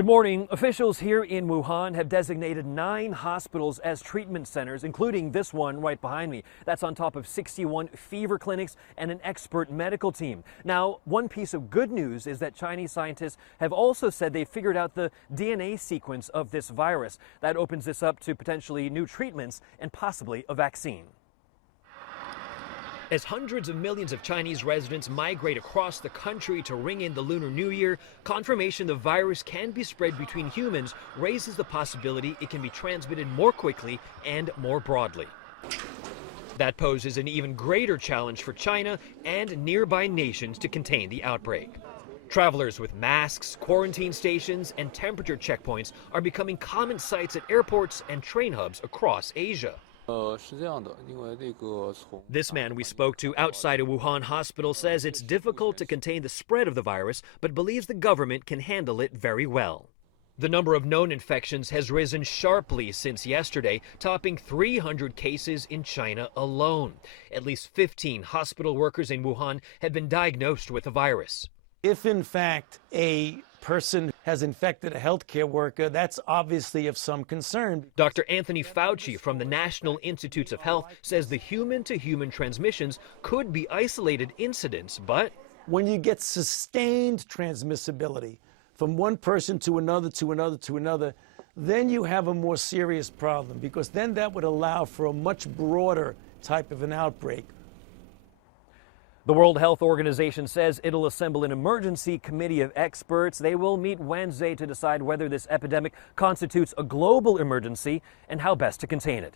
Good morning. Officials here in Wuhan have designated 9 hospitals as treatment centers, including this one right behind me. That's on top of 61 fever clinics and an expert medical team. Now, one piece of good news is that Chinese scientists have also said they figured out the DNA sequence of this virus. That opens this up to potentially new treatments and possibly a vaccine. As hundreds of millions of Chinese residents migrate across the country to ring in the Lunar New Year, confirmation the virus can be spread between humans raises the possibility it can be transmitted more quickly and more broadly. That poses an even greater challenge for China and nearby nations to contain the outbreak. Travelers with masks, quarantine stations, and temperature checkpoints are becoming common sights at airports and train hubs across Asia. This man we spoke to outside a Wuhan hospital says it's difficult to contain the spread of the virus, but believes the government can handle it very well. The number of known infections has risen sharply since yesterday, topping 300 cases in China alone. At least 15 hospital workers in Wuhan have been diagnosed with the virus. If in fact a person has infected a healthcare worker, that's obviously of some concern. Dr. Anthony Fauci from the National Institutes of Health says the human-to-human transmissions could be isolated incidents, but when you get sustained transmissibility from one person to another, to another, to another, then you have a more serious problem, because then that would allow for a much broader type of an outbreak. The World Health Organization says it'll assemble an emergency committee of experts. They will meet Wednesday to decide whether this epidemic constitutes a global emergency and how best to contain it.